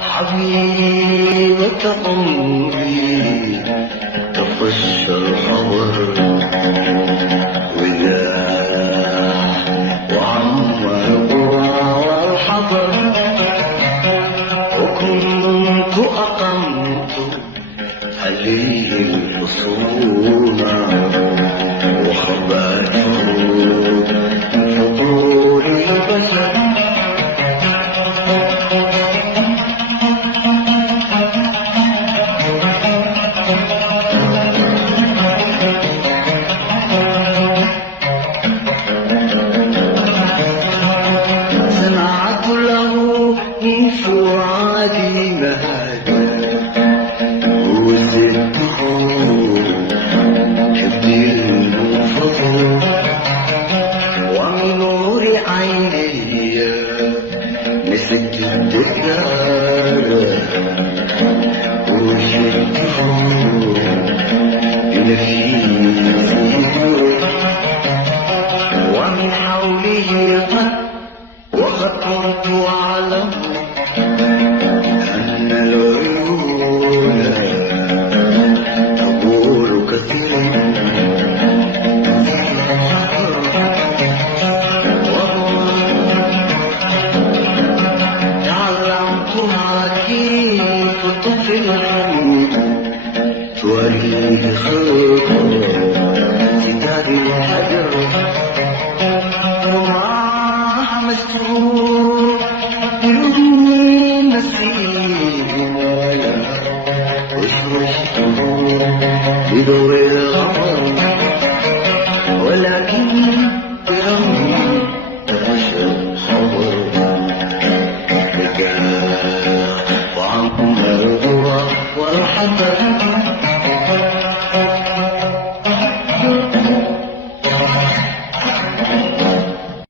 حبيبة عمري طفش الخبر وذاع وعمر القرى والحضر، وكنت أقمت عليه الفصول وخبأته فطول البشر. سمعت له من فؤادي مهاجا وزدته حبي المفضل، ومن نور عيني مسكت الدهر وشدته بنفسي، ومن حوله قد وقد كنت أعلم أن العيون تقول كثيرا، تعلمتها كيف تطفئ توليه خلق سداد الحجر، مسرور نسيم ولا أشرشته بدور الغمر، ولكن برغم تفشى الخبر بكى وعمر الغرى والحذر.